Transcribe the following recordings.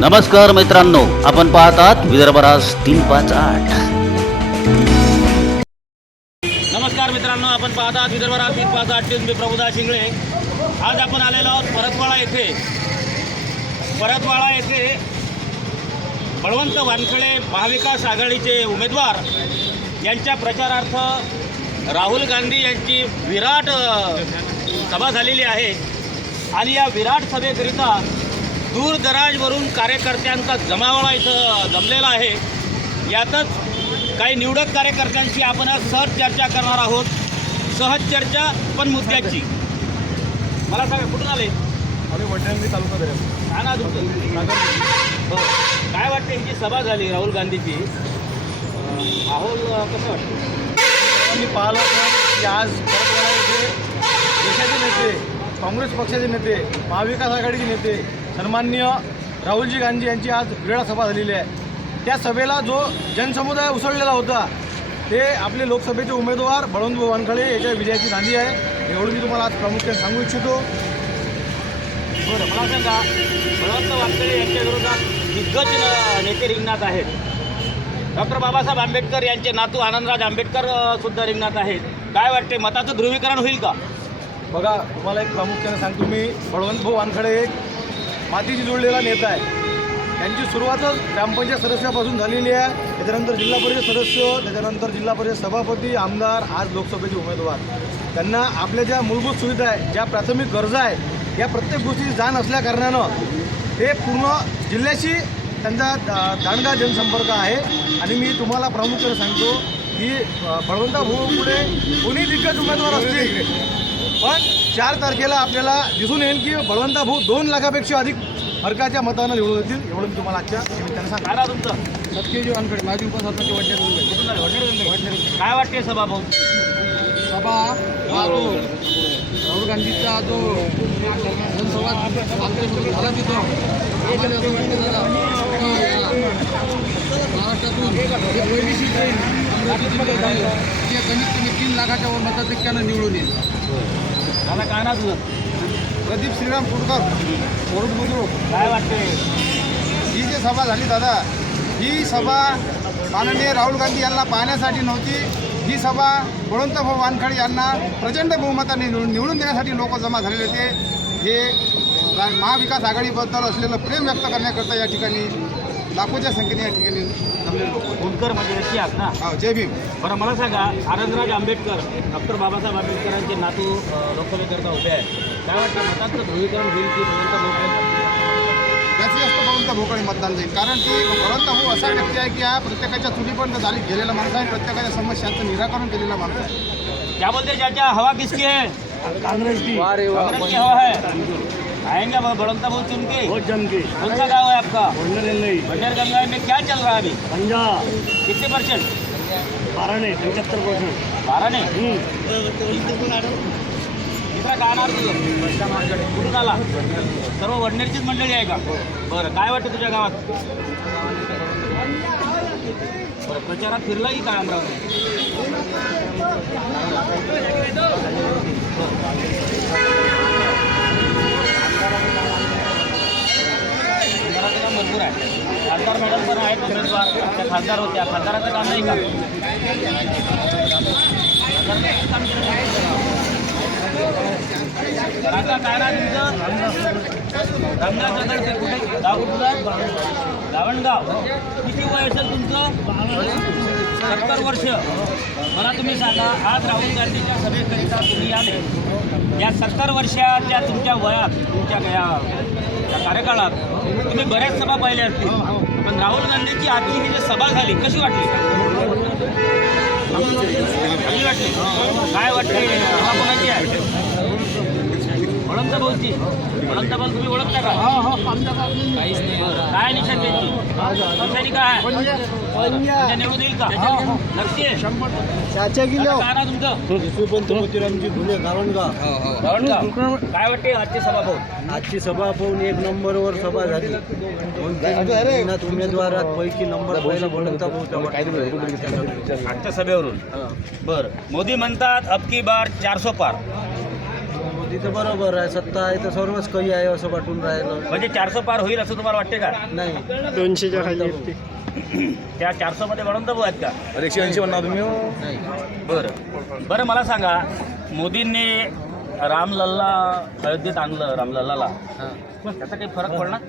नमस्कार मित्रांनो आपण पाहतात विदर्भराज तीन पाच आठ. नमस्कार मित्रांनो आपण पाहता विदर्भरात तीन पाच आठ मी प्रभुदा शिंगळे आज आपण आलेलो आहोत परतवाडा येथे. परतवाडा येथे बळवंत वानखळे महाविकास आघाडीचे उमेदवार यांच्या प्रचारार्थ राहुल गांधी यांची विराट सभा झालेली आहे. आणि या विराट सभेकरिता दूरदराजवरून कार्यकर्त्यांचा जमावळा इथं जमलेला आहे. यातच काही निवडक कार्यकर्त्यांशी आपण आज सहज चर्चा करणार आहोत. सहज चर्चा पण मुद्द्याची. मला सांगा कुठून आले? आम्ही तालुका काय ना तुमचं. हो काय वाटतं यांची सभा झाली राहुल गांधीची राहुल कसं वाटतं? मी पाहिलं तर की आज देशाचे नेते काँग्रेस पक्षाचे नेते महाविकास आघाडीचे नेते सन्माननीय राहुलजी गांधी यांची आज विराट सभा झालेली आहे. त्या सभेला जो जनसमुदाय उसळलेला होता ते आपले लोकसभेचे उमेदवार बळवंत वानखळे याच्या विजयाची नांदी आहे. एवढं मी तुम्हाला आज प्रामुख्याने सांगू इच्छितो. बरं मला सांगा बळवंत वानखेडे यांच्या विरोधात दिग्गज नेते रिंगणात आहेत. डॉक्टर बाबासाहेब आंबेडकर यांचे नातू आनंदराज आंबेडकर सुद्धा रिंगणात आहेत. काय वाटते मताचं ध्रुवीकरण होईल का? बघा तुम्हाला एक प्रामुख्याने सांगतो मी. बळवंत भाऊ वानखडे एक मातीशी जुळलेला नेता आहे. त्यांची सुरुवातच ग्रामपंचायत सदस्यापासून झालेली आहे. त्याच्यानंतर जिल्हा परिषद सदस्य त्याच्यानंतर जिल्हा परिषद सभापती आमदार आज लोकसभेचे उमेदवार. त्यांना आपल्या ज्या मूलभूत सुविधा आहे ज्या प्राथमिक गरजा आहे या प्रत्येक गोष्टीची जाण असल्याकारणानं हे पूर्ण जिल्ह्याशी त्यांचा दा- दांडगा जनसंपर्क आहे. आणि मी तुम्हाला प्रामुख्याने सांगतो की अ, बळवंता भाऊ पुढे कोणी दिग्गज उमेदवार असतील पण चार तारखेला आपल्याला दिसून येईल की बळवंता भाऊ दोन लाखापेक्षा अधिक फरकाच्या मतानं निवडून येतील. एवढं मी तुम्हाला आजच्या निमित्ताने ना तुमचं? सत्केजी वानकडे माजी उपसरपंच वडनेर? वडनेरवरून. काय वाटते सभा भाऊ? सभा हा जो राहुल गांधीचा जो जनसंवाद झाला तिथं. आम्हाला असं वाटतं दादा की या महाराष्ट्रातून एक पहिली सीट राहील अमरावती जिल्ह्यातील जे कमीत कमी तीन लाखाच्या वर मताधिक्यानं निवडून येईल. दादा काय ना तुझं. प्रदीप श्रीराम कुडकर कोरुड बुद्रुक. काय वाटते ही जी सभा झाली दादा ही सभा माननीय राहुल गांधी यांना पाहण्यासाठी नव्हती. ही सभा बळवंत भाऊ वानखडे यांना प्रचंड बहुमताने निवडून देण्यासाठी लोक जमा झालेले होते. हे महाविकास आघाडीबद्दल असलेलं प्रेम व्यक्त करण्याकरता या ठिकाणी लाखोच्या संख्येने या ठिकाणी होनकर म्हणजे व्यक्ती आहात ना? हा, जय भीम. बरं मला सांगा आनंदराज आंबेडकर डॉक्टर बाबासाहेब आंबेडकरांचे नातू लोकसभेकरता उभे आहेत. काय वाटतं मताचं ध्रुवीकरण होईल की बळवंत भाऊ जास्तीत जास्त बळवंत भाऊकडे मतदान जाईल. कारण की बळवंत भाऊ असा व्यक्ती आहे की हा प्रत्येकाच्या चुलीपर्यंत झाली गेलेला माणूस आहे प्रत्येकाच्या समस्यांचं निराकरण केलेला माणूस आहे. बोलते चाचा हवा किसकी है कांग्रेस की कांग्रेस की हवा है आएंगे बड़ौदा बहुत चुन के बहुत जम के कौन सा गाँव है आपका? बंडर गंगा में क्या चल रहा है अभी? पंजाब कितने परसेंट? बारह ने पचहत्तर परसेंट। बारह ने काय नाव तुझं कुठून आला? सर्व वडनेरचीच मंडळी आहे का? बरं काय वाटतं तुझ्या गावात? बरं प्रचारात फिरला की काय अमरावती खासदार होत्या. खासदाराचं काम नाही का? खासदाराचं काम केलं नाही. काका काय ना तुमचं रंगाचं कुठे? गाव कुठलं गावणगाव किती वय असेल तुमचं? सत्तर वर्ष. मला तुम्ही सांगा आज राहुल गांधीच्या सभेकरिता तुम्ही आले. या सत्तर वर्षाच्या तुमच्या वयात तुमच्या या कार्यकाळात तुम्ही बऱ्याच सभा पाहिल्या असतील. पण राहुल गांधीची आजची ही जी सभा झाली कशी वाटली? कशी वाटली. काय वाटते हवा कोणाची आहे? वळंत भाऊची वळंत भाऊ तुम्ही ओळखता का? काहीच नाही काय निशाण त्यांची? निशाणी काय निवडून येईल का? नक्की. काय तुमचं. काय वाटते आजची सभा भाऊ आजची सभा पाहून एक नंबरवर सभा झाली. दोन तीन उमेदवारांपैकी नंबर पहिला बळवंता भाऊ आजच्या सभेवरून. बर. मोदी म्हणतात अब की बार चारसो पार. मोदीचं बरोबर आहे सत्ता आहे तर सर्वच काही आहे असं वाटून राहिलं. म्हणजे चारशे पार होईल असं तुम्हाला वाटते का? नाही. दोनशेच्या खाली त्या चारशे मध्ये बळवंत भाऊ आहेत का? एकशे ऐंशी म्हणणार तुम्ही हो. नाही. बरं. बरं मला सांगा मोदींनी रामलल्ला अयोध्येत आणलं रामलल्लाला. हां. त्याचा काही फरक पडणार?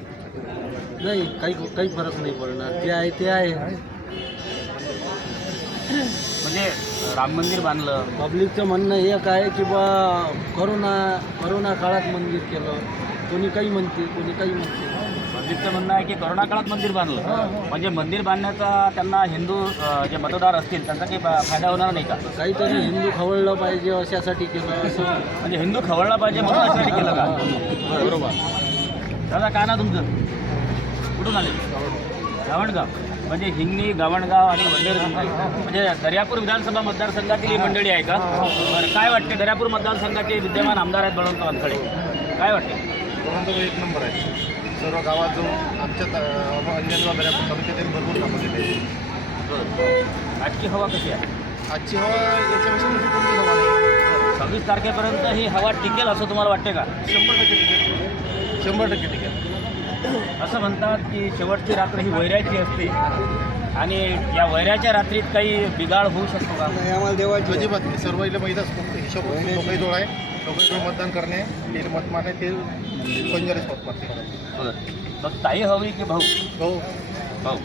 नाही काही काही फरक नाही पडणार. ते आहे ते आहे. म्हणजे राम मंदिर बांधलं. पब्लिकचं म्हणणं एक आहे की बा करोना करोना काळात मंदिर केलं. कोणी काही म्हणते कोणी काही म्हणते. पब्लिकचं म्हणणं आहे की करोना काळात मंदिर बांधलं. म्हणजे मंदिर बांधण्याचा त्यांना हिंदू अं, जे मतदार असतील त्यांचा काही फा- फायदा होणार नाही का? काहीतरी हिंदू खवळलं पाहिजे अशासाठी केलं असं. म्हणजे हिंदू खवळला पाहिजे म्हणून यासाठी केलं का? बरोबर. दादा काय ना तुमचं? कुठून आले? गावणगाव म्हणजे हिंगणी गावणगाव आणि वंडेर म्हणजे दर्यापूर विधानसभा मतदारसंघातील ही मंडळी आहे का? बरं काय वाटते? दर्यापूर मतदारसंघाचे विद्यमान आमदार आहेत बळवंत वानखडे. काय वाटते? परंतु एक नंबर आहे. सर्व गावात जाऊन आमच्या अंजनगाव दर्यापूर तालुक्यातील भरपूर कामं केली बरं. आजची हवा कशी आहे? आजची हवा याच्यापेक्षा मोठी कोणती हवा नाही सव्वीस तारखेपर्यंत ही हवा टिकेल असं तुम्हाला वाटते का? शंभर टक्के टिकेल. शंभर टक्के टिकेल. असं म्हणतात की शेवटची रात्र ही वैराची असते. आणि या वैराच्या रात्रीत काही बिघाड होऊ शकतो का? आम्हाला देवाची अजिबात नाही. सर्व इथं महिलाच हिशोब लोकांजवळ आहे लोकांजवळ मतदान करणे ते मत मारणे ते पंजाबीच मत मारते मग ताई हवी की भाऊ? भाऊ. भाऊ.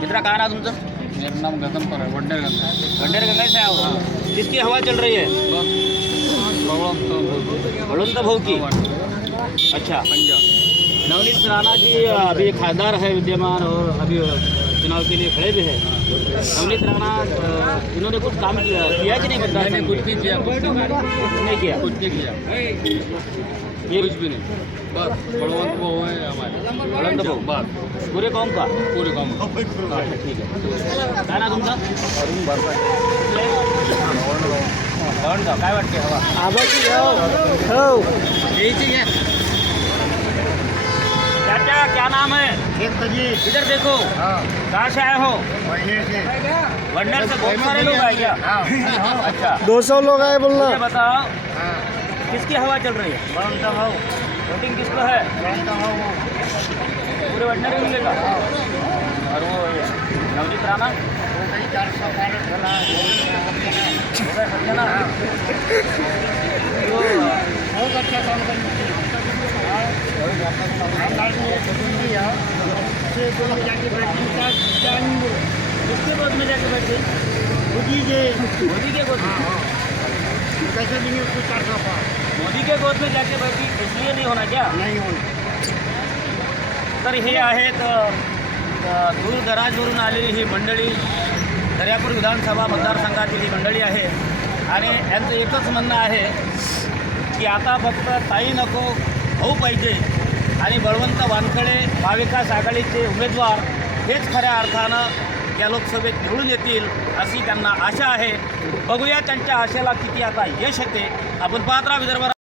मित्रा काय ना तुमचं? मेरा नाम गगन पर है वंडर भंडेर गंगा से आओ किसकी हवा चल रही है? बड़ौदा भाऊ. की? अच्छा. नवनीत राणा जी अभी खासदार है विद्यमान और अभी चुनाव के लिए खड़े भी हैं। नवनीत राणा इन्होंने कुछ काम किया किया कि नहीं संघ कुछ नहीं किया कुछ नहीं किया कुछ नहीं किया। कुछ नहीं किया। ये कुछ भी नहीं। बस बलवंत वो है हमारे। बळवंत भाऊ बस। पूरे कौम का? पूरे काम अच्छा ठीक है। काय ना तुमचं काय वाटते हवा? हो। चाचा क्या नाम है? इधर देखो। कहाँ से आए हो। वंडर से बहुत सारे लोग आए क्या? अच्छा। दो सौ लोग आए बोलना। बताओ किसकी हवा चल रही है? वोटिंग किसको है? पूरे वंडर ही मिलेगा। और वो ये नवनीत राणा? हो। गए सत्या ना? तो, किसके गोद में जाके बैठ मोदी के मोदी के गोद में कैसे देंगे उसको चार सौ मोदी के गोद में जाके बैठी इसलिए नहीं होना क्या नहीं होना तर हे आहेत अ, दूर आलेली ही मंडळी दर्यापूर विधानसभा मतदारसंघातील ही मंडळी आहे आणि यांचं एकच म्हणणं आहे की आता फक्त ताई नको भाऊ पाहिजे आणि बळवंत वानखडे महाविकास आघाडीचे उमेदवार हेच खऱ्या अर्थानं या लोकसभेत निवडून येतील अशी त्यांना आशा आहे. बघूया त्यांच्या आशेला किती आता यश येते. आपण पाहत राहा विदर्भ